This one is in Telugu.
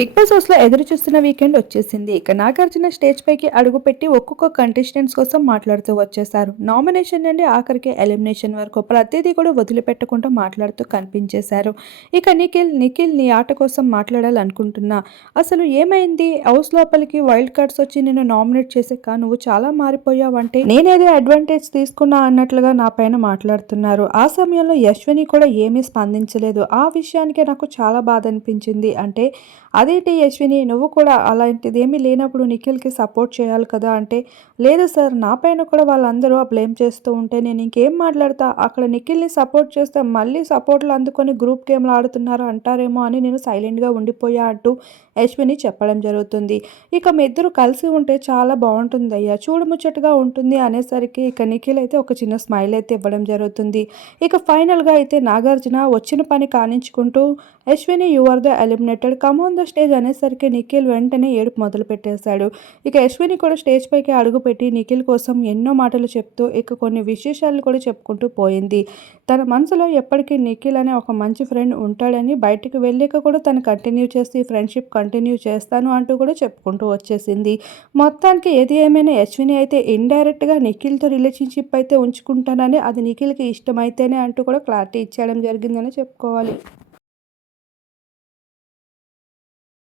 బిగ్ బాస్ హౌస్లో ఎదురు చూస్తున్న వీకెండ్ వచ్చేసింది. ఇక నాగార్జున స్టేజ్ పైకి అడుగుపెట్టి ఒక్కొక్క కంటెస్టెంట్స్ కోసం మాట్లాడుతూ వచ్చేశారు. నామినేషన్ నుండి ఆఖరికి ఎలిమినేషన్ వరకు ప్రతిదీ కూడా వదిలిపెట్టకుండా మాట్లాడుతూ కనిపించేశారు. ఇక నిఖిల్ నీ ఆట కోసం మాట్లాడాలనుకుంటున్నా, అసలు ఏమైంది? హౌస్ లోపలికి వైల్డ్ కార్డ్స్ వచ్చి నిన్ను నామినేట్ చేసాక నువ్వు చాలా మారిపోయావంటే నేనేదో అడ్వాంటేజ్ తీసుకున్నా అన్నట్లుగా నా పైన మాట్లాడుతున్నారు. ఆ సమయంలో యశ్విని కూడా ఏమీ స్పందించలేదు. ఆ విషయానికే నాకు చాలా బాధ అనిపించింది. అంటే అదేంటి యశ్విని, నువ్వు కూడా అలాంటిదేమీ లేనప్పుడు నిఖిల్కి సపోర్ట్ చేయాలి కదా అంటే, లేదు సార్, నా పైన కూడా వాళ్ళందరూ బ్లేమ్ చేస్తూ ఉంటే నేను ఇంకేం మాట్లాడతా, అక్కడ నిఖిల్ని సపోర్ట్ చేస్తే మళ్ళీ సపోర్ట్లు అందుకొని గ్రూప్ గేమ్లు ఆడుతున్నారు అంటారేమో అని నేను సైలెంట్గా ఉండిపోయా అంటూ యశ్విని చెప్పడం జరుగుతుంది. ఇక మీ ఇద్దరు కలిసి ఉంటే చాలా బాగుంటుంది అయ్యా, చూడముచ్చటగా ఉంటుంది అనేసరికి ఇక నిఖిల్ అయితే ఒక చిన్న స్మైల్ అయితే ఇవ్వడం జరుగుతుంది. ఇక ఫైనల్గా అయితే నాగార్జున వచ్చిన పని కానించుకుంటూ Yashwini you are the eliminated come on the stage అనేసరికి నిఖిల్ వెంటనే ఏడుపు మొదలు పెట్టేశాడు. ఇక యశ్విని కూడా స్టేజ్ పైకి అడుగుపెట్టి నిఖిల్ కోసం ఎన్నో మాటలు చెప్తూ ఇక కొన్ని విశేషాలు కూడా చెప్పుకుంటూ పోయింది. తన మనసులో ఎప్పటికీ నిఖిల్ అనే ఒక మంచి ఫ్రెండ్ ఉంటాడని, బయటికి వెళ్ళాక కూడా తను కంటిన్యూ చేసి ఫ్రెండ్షిప్ కంటిన్యూ చేస్తాను అంటూ కూడా చెప్పుకుంటూ వచ్చేసింది. మొత్తానికి ఏది ఏమైనా యశ్విని అయితే ఇండైరెక్ట్గా నిఖిల్తో రిలేషన్షిప్ అయితే ఉంచుకుంటానని, అది నిఖిల్కి ఇష్టమైతేనే అంటూ కూడా క్లారిటీ ఇచ్చేయడం జరిగిందని చెప్పుకోవాలి.